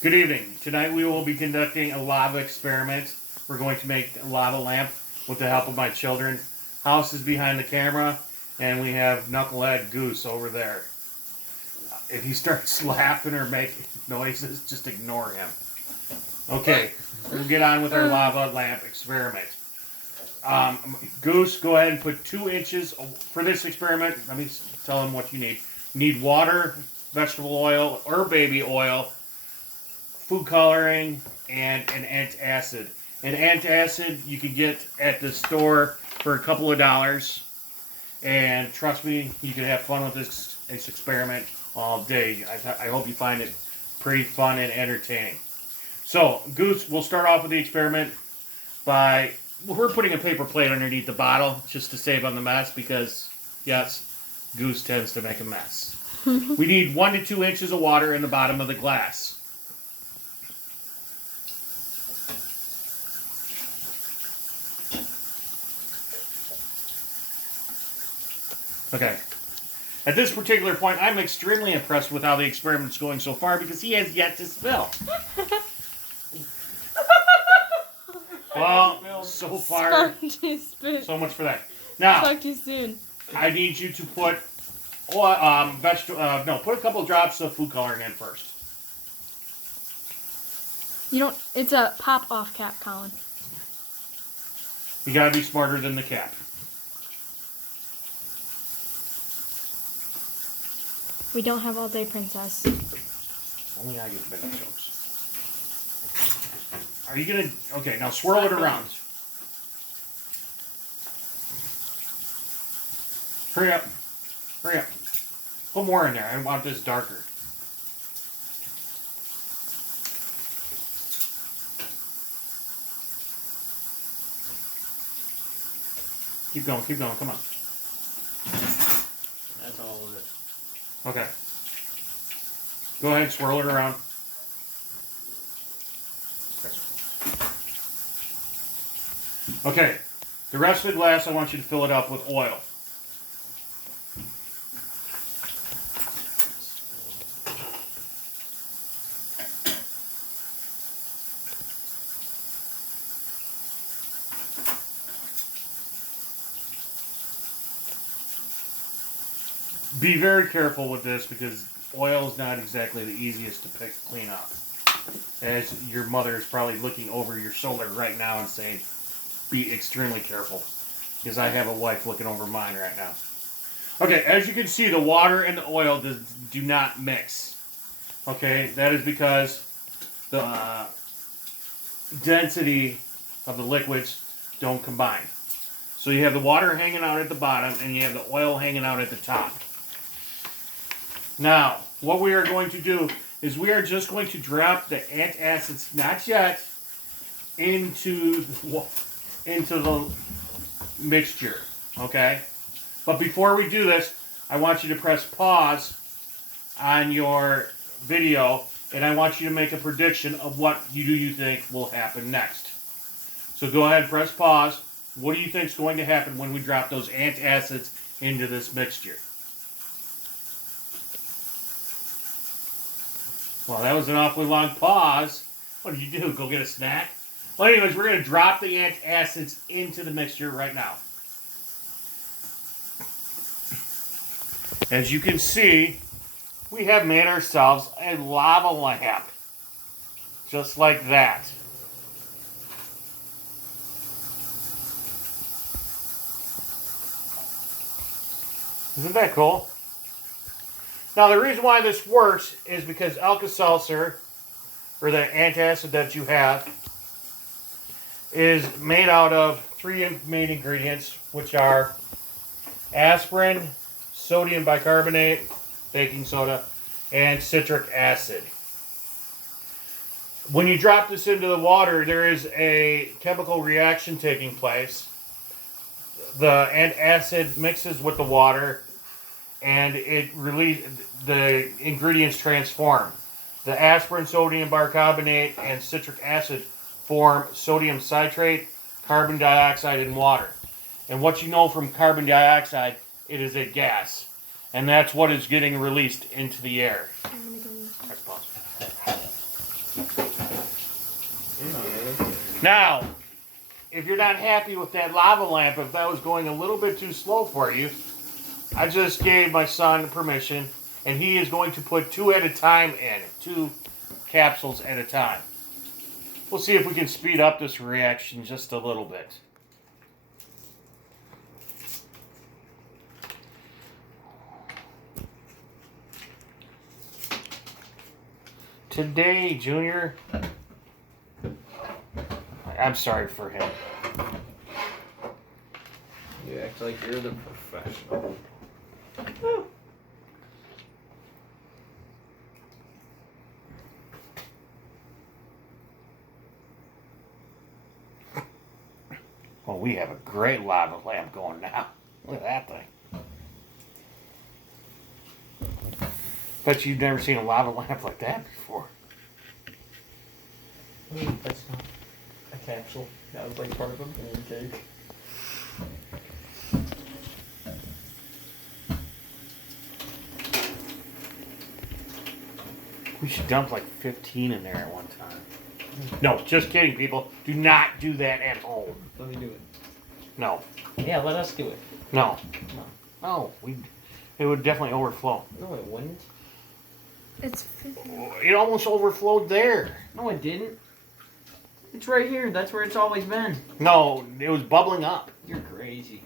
Good evening. Tonight we will be conducting a lava experiment. We're going to make a lava lamp with the help of my children. House is behind the camera, and we have Knucklehead Goose over there. If he starts laughing or making noises, just ignore him. Okay, we'll get on with our lava lamp experiment. Goose, go ahead and put 2 inches for this experiment. Let me tell him what you need. You need water, vegetable oil, or baby oil, food coloring, and an antacid. An antacid you can get at the store for a couple of dollars. And trust me, you can have fun with this experiment all day. I hope you find it pretty fun and entertaining. So, Goose, we'll start off with the experiment by... We're putting a paper plate underneath the bottle just to save on the mess because, yes, Goose tends to make a mess. We need 1 to 2 inches of water in the bottom of the glass. Okay. At this particular point, I'm extremely impressed with how the experiment's going so far because he has yet to spill. Well, so far, so much for that. Now, Talk to you soon. I need you to put put a couple of drops of food coloring in first. You don't. It's a pop-off cap, Colin. You gotta be smarter than the cap. We don't have all day, Princess. Only I get the better jokes. Are you gonna... Okay, now swirl it around. Hurry up. Hurry up. Put more in there. I want this darker. Keep going, keep going. Come on. That's all of it. Okay. Go ahead, swirl it around. Okay. The rest of the glass, I want you to fill it up with oil. Be very careful with this because oil is not exactly the easiest to clean up. As your mother is probably looking over your shoulder right now and saying, be extremely careful. Because I have a wife looking over mine right now. Okay, as you can see, the water and the oil do not mix. Okay, that is because the density of the liquids don't combine. So you have the water hanging out at the bottom and you have the oil hanging out at the top. Now, what we are going to do is we are just going to drop the antacids, not yet, into the mixture, okay? But before we do this, I want you to press pause on your video, and I want you to make a prediction of what you think will happen next. So go ahead, press pause. What do you think is going to happen when we drop those antacids into this mixture? Well, that was an awfully long pause. What did you do? Go get a snack? Well, anyways, we're going to drop the antacids into the mixture right now. As you can see, we have made ourselves a lava lamp. Just like that. Isn't that cool? Now, the reason why this works is because Alka-Seltzer, or the antacid that you have, is made out of 3 main ingredients, which are aspirin, sodium bicarbonate, baking soda, and citric acid. When you drop this into the water, there is a chemical reaction taking place. The antacid mixes with the water, and the ingredients transform. The aspirin, sodium bicarbonate, and citric acid form sodium citrate, carbon dioxide, and water. And what you know from carbon dioxide, it is a gas. And that's what is getting released into the air. I'm gonna go. Press pause. Now, if you're not happy with that lava lamp, if that was going a little bit too slow for you, I just gave my son permission, and he is going to put 2 at a time in, 2 capsules at a time. We'll see if we can speed up this reaction just a little bit. Today, Junior, I'm sorry for him. You act like you're the professional. Well, we have a great lava lamp going now. Look at that thing. Bet you've never seen a lava lamp like that before. That's not a capsule. That was like part of a pancake. We should dump like 15 in there at one time. No, just kidding, people. Do not do that at home. Let me do it. No, Yeah, let us do it. no, No. no. It would definitely overflow. No, it wouldn't. It's It almost overflowed there. No, it didn't. It's right here. That's where it's always been. No, it was bubbling up. You're crazy.